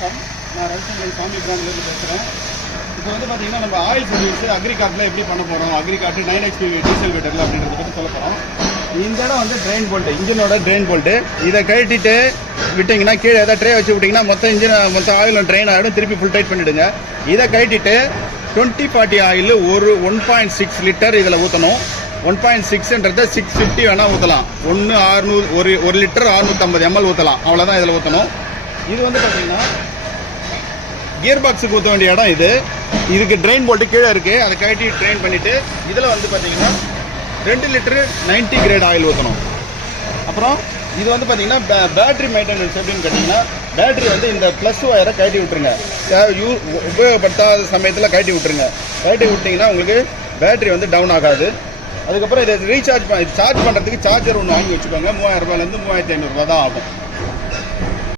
வணக்கம். நான் ரவிசங்கர் சாமி பிராண்ட்லேருந்து பேசுகிறேன். இப்போ வந்து பார்த்தீங்கன்னா நம்ம ஆயில் சர்வீஸ் அக்ரிகார்ட்டில் எப்படி பண்ண போகிறோம், அக்ரிகார்ட்டு 9 HP டீசல் மீட்டரில் அப்படின்றத பற்றி சொல்ல போகிறோம். இந்த இடம் வந்து ட்ரெயின் போல்ட்டு, இன்ஜினோட ட்ரெயின் போல்ட்டு. இதை கழட்டிட்டு விட்டிங்கன்னா கீழே ஏதாவது ட்ரே வச்சு விட்டிங்கன்னா மொத்த ஆயிலும் ட்ரெயின் ஆகிடும். திருப்பி ஃபுல் டைட் பண்ணிவிடுங்க. இதை கழட்டிட்டு 2040 ஆயில் ஒரு 1.6 லிட்டர் இதில் ஊற்றணும். 1.6ன்றத 650 வேணால் ஊற்றலாம். 1 லிட்டர் 650 ml ஊற்றலாம். அவ்வளோதான் இதில் ஊற்றணும். இது வந்து பார்த்தீங்கன்னா கியர் பாக்ஸுக்கு ஊற்ற வேண்டிய இடம் இது. இதுக்கு ட்ரெயின் போல்ட்டு கீழே இருக்குது. அதை கழட்டி ட்ரெயின் பண்ணிவிட்டு இதில் வந்து பார்த்தீங்கன்னா 2 லிட்டரு 90 கிரேட் ஆயில் ஊற்றணும். அப்புறம் இது வந்து பார்த்தீங்கன்னா பேட்ரி மெயின்டெனன்ஸ் எப்படின்னு கேட்டிங்கன்னா, பேட்ரி வந்து இந்த ப்ளஸ் ஒயரை கழட்டி விட்டுருங்க. உபயோகப்படுத்தாத சமயத்தில் கழட்டி விட்டுருங்க. கழட்டி விட்டிங்கன்னா உங்களுக்கு பேட்ரி வந்து டவுன் ஆகாது. அதுக்கப்புறம் இதை சார்ஜ் பண்ணுறதுக்கு சார்ஜர் ஒன்று வாங்கி வச்சுக்கோங்க. 3000 ரூபாயிலேருந்து 3500 ரூபா தான் ஆகும்.